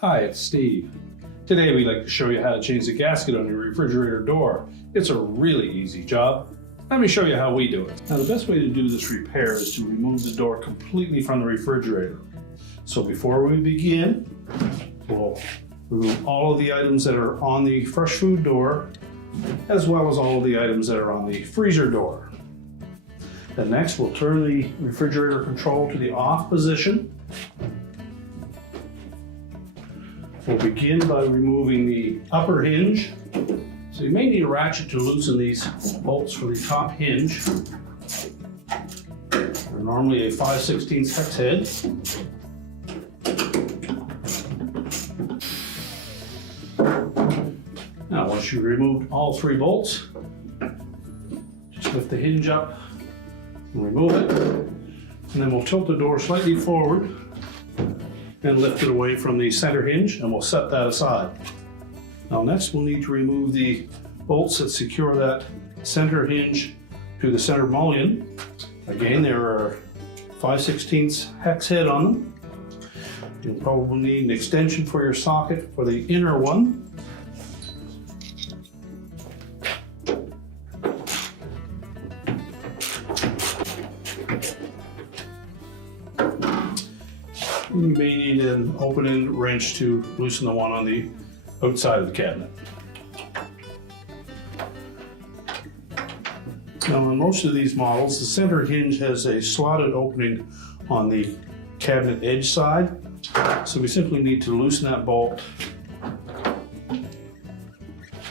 Hi, it's Steve. Today we'd like to show you how to change the gasket on your refrigerator door. It's a really easy job. Let me show you how we do it. Now the best way to do this repair is to remove the door completely from the refrigerator. So before we begin, we'll remove all of the items that are on the fresh food door, as well as all of the items that are on the freezer door. Then next we'll turn the refrigerator control to the off position. We'll begin by removing the upper hinge. So you may need a ratchet to loosen these bolts for the top hinge. They're normally a 5/16 hex head. Now once you've removed all three bolts, just lift the hinge up and remove it. And then we'll tilt the door slightly forward and lift it away from the center hinge, and we'll set that aside. Now next we'll need to remove the bolts that secure that center hinge to the center mullion. Again, there are 5/16 hex head on them. You'll probably need an extension for your socket for the inner one. You may need an open-end wrench to loosen the one on the outside of the cabinet. Now on most of these models, the center hinge has a slotted opening on the cabinet edge side. So we simply need to loosen that bolt. And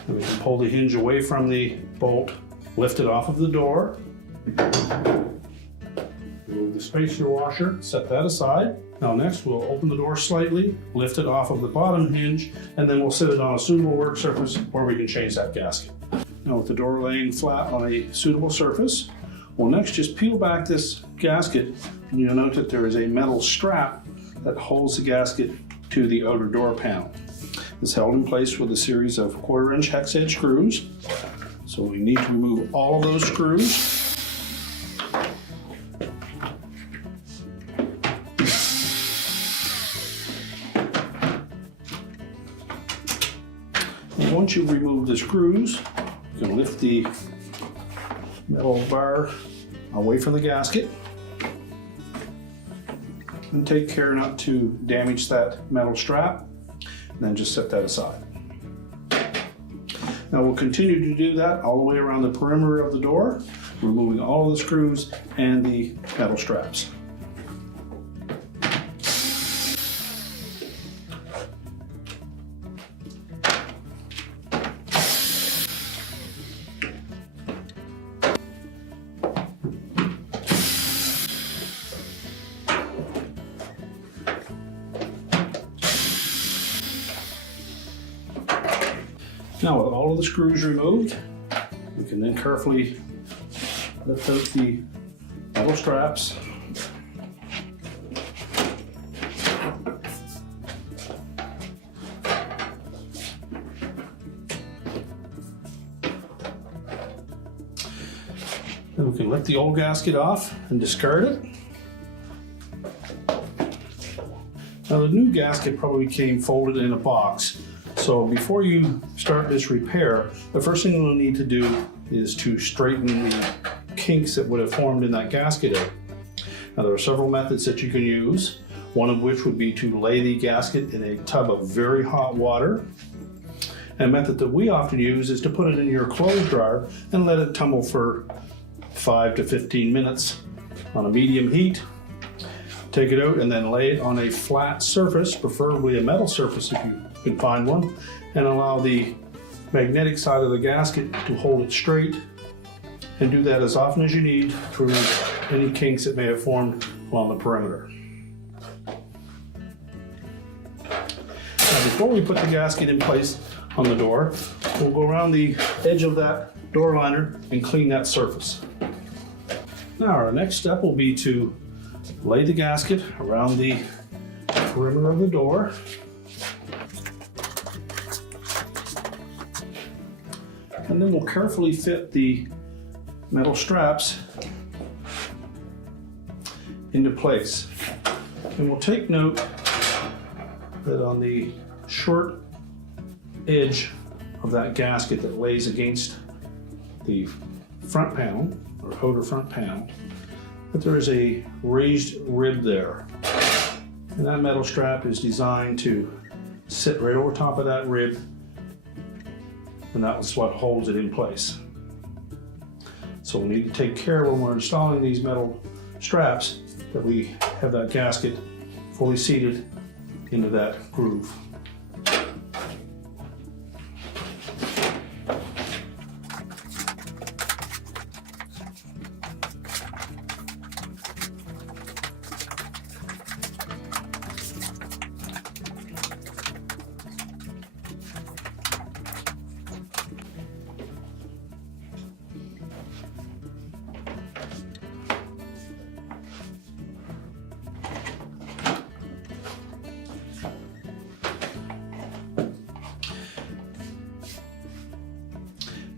we can pull the hinge away from the bolt, lift it off of the door. Remove the spacer washer, set that aside. Now next we'll open the door slightly, lift it off of the bottom hinge, and then we'll set it on a suitable work surface where we can change that gasket. Now with the door laying flat on a suitable surface, we'll next just peel back this gasket, and you'll note that there is a metal strap that holds the gasket to the outer door panel. It's held in place with a series of 1/4" hex head screws. So we need to remove all of those screws. Once you've removed the screws, you can lift the metal bar away from the gasket and take care not to damage that metal strap, and then just set that aside. Now we'll continue to do that all the way around the perimeter of the door, removing all the screws and the metal straps. Now with all of the screws removed, we can then carefully lift out the metal straps. Then we can lift the old gasket off and discard it. Now the new gasket probably came folded in a box. So before you start this repair, the first thing you'll need to do is to straighten the kinks that would have formed in that gasket out. Now there are several methods that you can use, one of which would be to lay the gasket in a tub of very hot water. And a method that we often use is to put it in your clothes dryer and let it tumble for 5 to 15 minutes on a medium heat. Take it out and then lay it on a flat surface, preferably a metal surface if you can find one, and allow the magnetic side of the gasket to hold it straight, and do that as often as you need to remove any kinks that may have formed along the perimeter. Now before we put the gasket in place on the door, we'll go around the edge of that door liner and clean that surface. Now our next step will be to lay the gasket around the perimeter of the door. And then we'll carefully fit the metal straps into place. And we'll take note that on the short edge of that gasket that lays against the front panel, or outer front panel, that there is a raised rib there. And that metal strap is designed to sit right over top of that rib, and that's what holds it in place. So we need to take care when we're installing these metal straps that we have that gasket fully seated into that groove.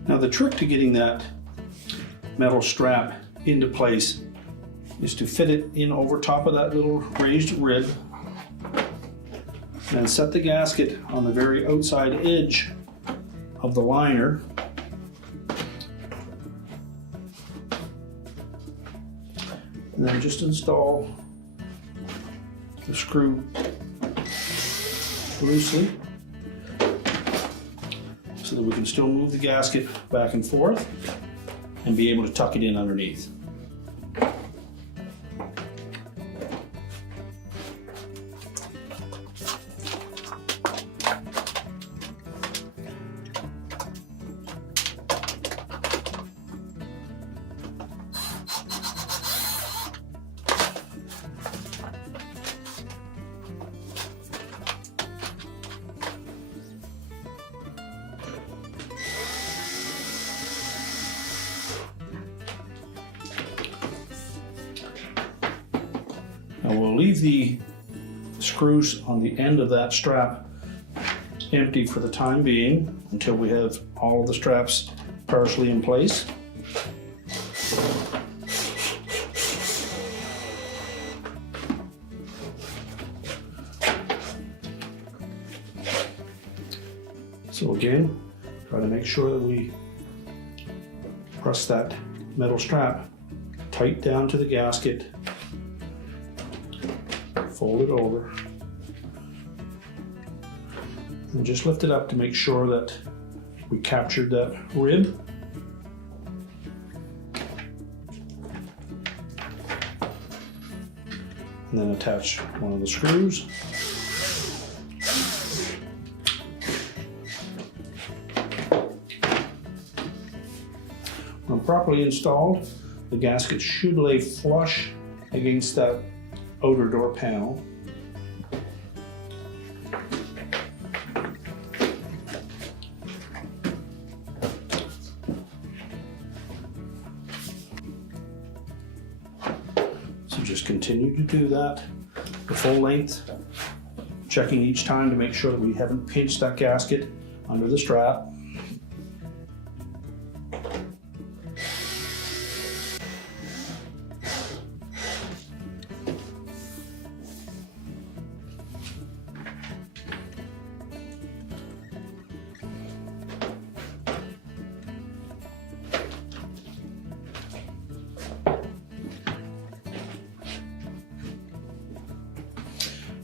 Now the trick to getting that metal strap into place is to fit it in over top of that little raised rib and set the gasket on the very outside edge of the liner. And then just install the screw loosely, so that we can still move the gasket back and forth and be able to tuck it in underneath. Now we'll leave the screws on the end of that strap empty for the time being until we have all of the straps partially in place. So again, try to make sure that we press that metal strap tight down to the gasket. Fold it over and just lift it up to make sure that we captured that rib. And then attach one of the screws. When properly installed, the gasket should lay flush against that outer door panel. So just continue to do that the full length, checking each time to make sure that we haven't pinched that gasket under the strap.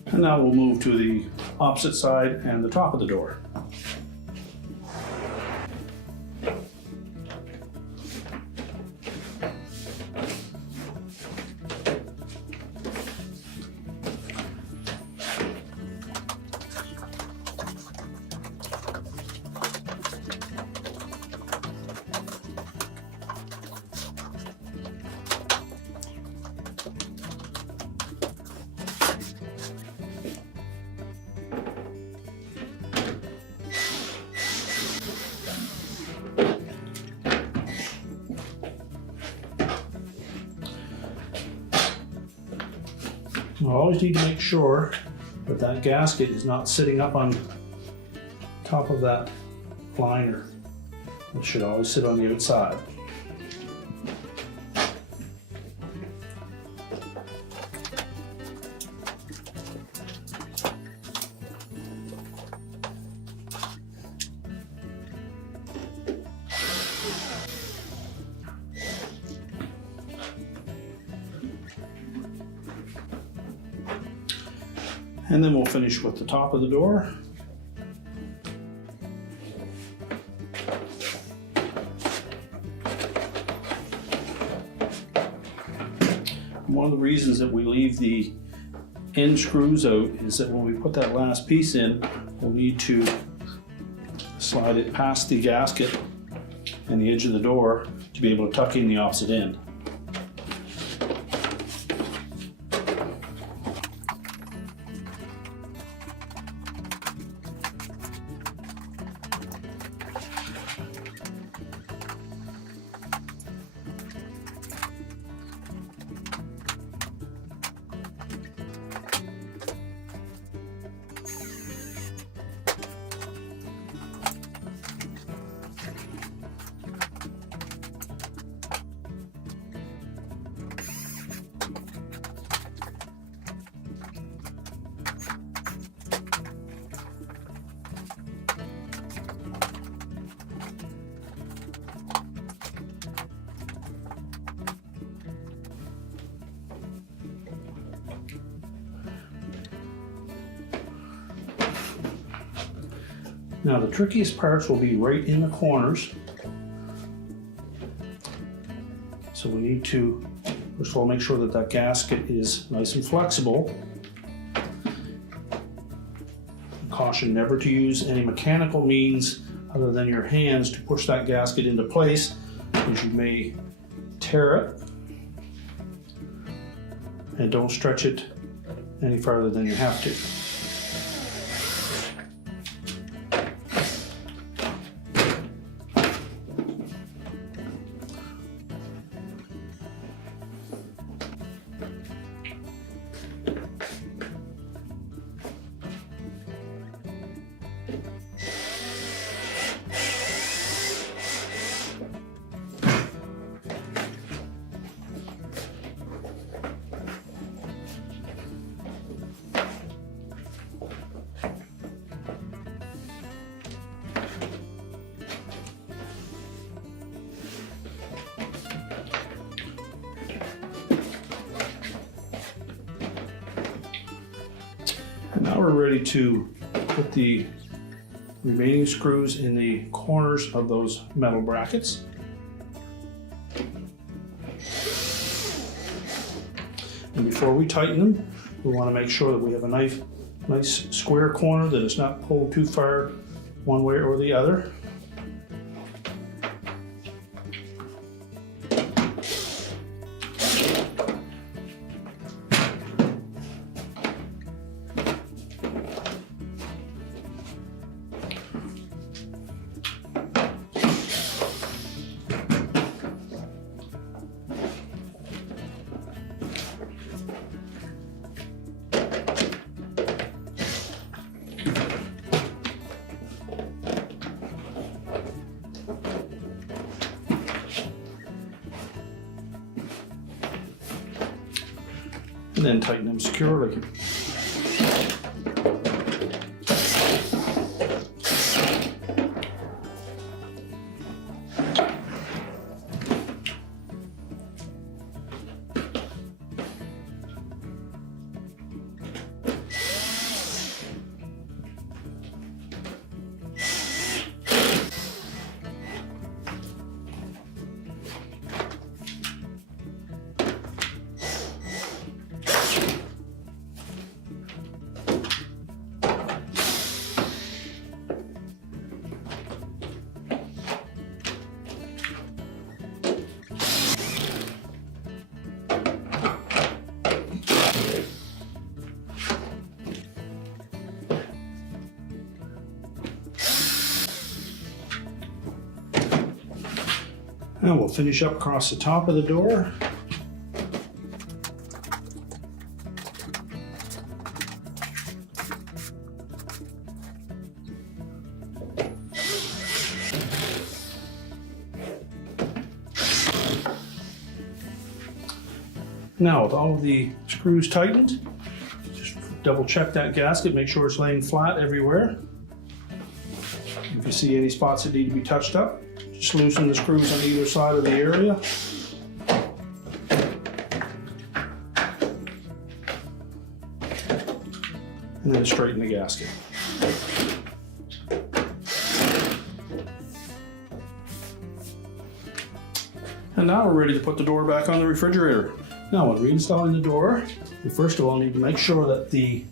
And now we'll move to the opposite side and the top of the door. You always need to make sure that that gasket is not sitting up on top of that liner. It should always sit on the outside. And then we'll finish with the top of the door. One of the reasons that we leave the end screws out is that when we put that last piece in, we'll need to slide it past the gasket and the edge of the door to be able to tuck in the opposite end. Now the trickiest parts will be right in the corners. So we need to, first of all, make sure that that gasket is nice and flexible. Caution never to use any mechanical means other than your hands to push that gasket into place, because you may tear it. And don't stretch it any farther than you have to. Now we're ready to put the remaining screws in the corners of those metal brackets. And before we tighten them, we want to make sure that we have a nice square corner that is not pulled too far one way or the other. And then tighten them securely. And we'll finish up across the top of the door. Now with all of the screws tightened, just double check that gasket, make sure it's laying flat everywhere. If you see any spots that need to be touched up, just loosen the screws on either side of the area. and then straighten the gasket. And now we're ready to put the door back on the refrigerator. Now when reinstalling the door, we first of all need to make sure that the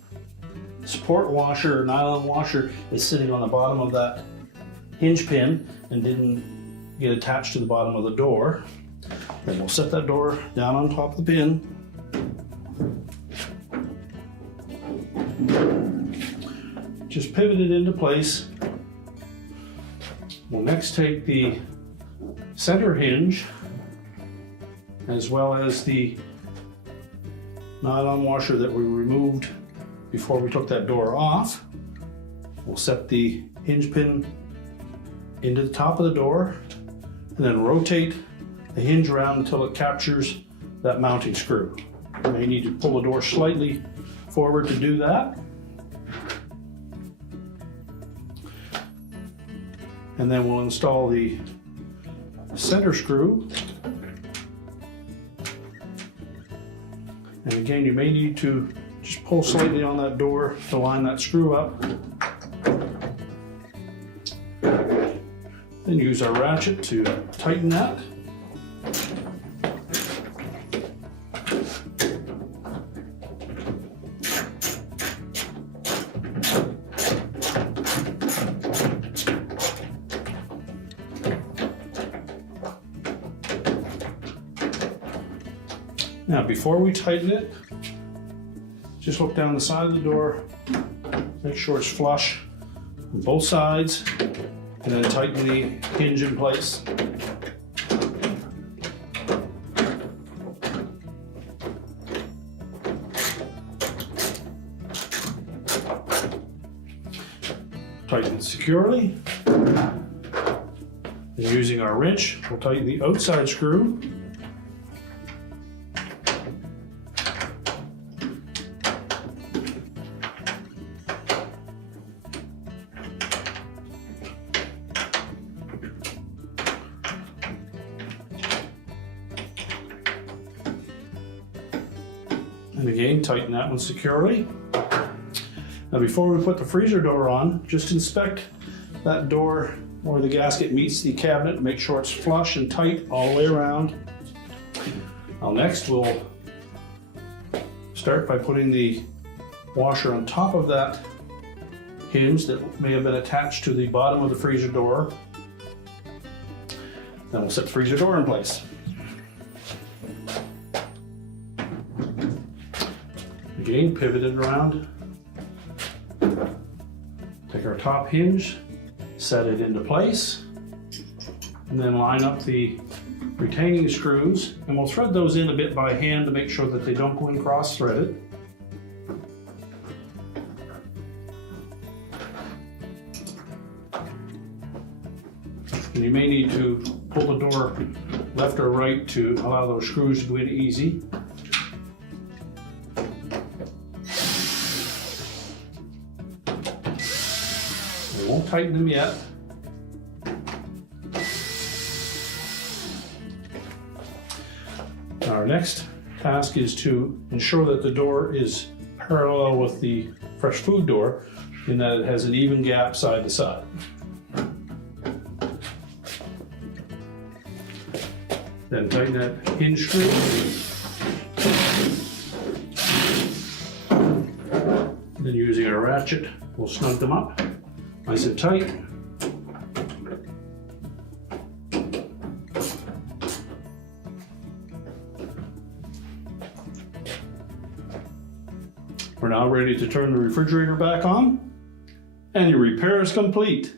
support washer or nylon washer is sitting on the bottom of that hinge pin and didn't get attached to the bottom of the door. Then we'll set that door down on top of the pin. Just pivot it into place. We'll next take the center hinge as well as the nylon washer that we removed before we took that door off. We'll set the hinge pin into the top of the door and then rotate the hinge around until it captures that mounting screw. You may need to pull the door slightly forward to do that. And then we'll install the center screw. And again, you may need to just pull slightly on that door to line that screw up. Then use our ratchet to tighten that. Now, before we tighten it, just look down the side of the door, make sure it's flush on both sides, and then tighten the hinge in place. Tighten it securely. And using our wrench, we'll tighten the outside screw. And again, tighten that one securely. Now before we put the freezer door on, just inspect that door where the gasket meets the cabinet, make sure it's flush and tight all the way around. Now next we'll start by putting the washer on top of that hinge that may have been attached to the bottom of the freezer door. Then we'll set the freezer door in place. Again, pivot it around. Take our top hinge, set it into place, and then line up the retaining screws, and we'll thread those in a bit by hand to make sure that they don't go in cross-threaded. And you may need to pull the door left or right to allow those screws to go in easy. We won't tighten them yet. Our next task is to ensure that the door is parallel with the Fresh Food Door in that it has an even gap side to side. Then tighten that hinge screw. Then using our ratchet, we'll snug them up nice and tight. We're now ready to turn the refrigerator back on, and your repair is complete.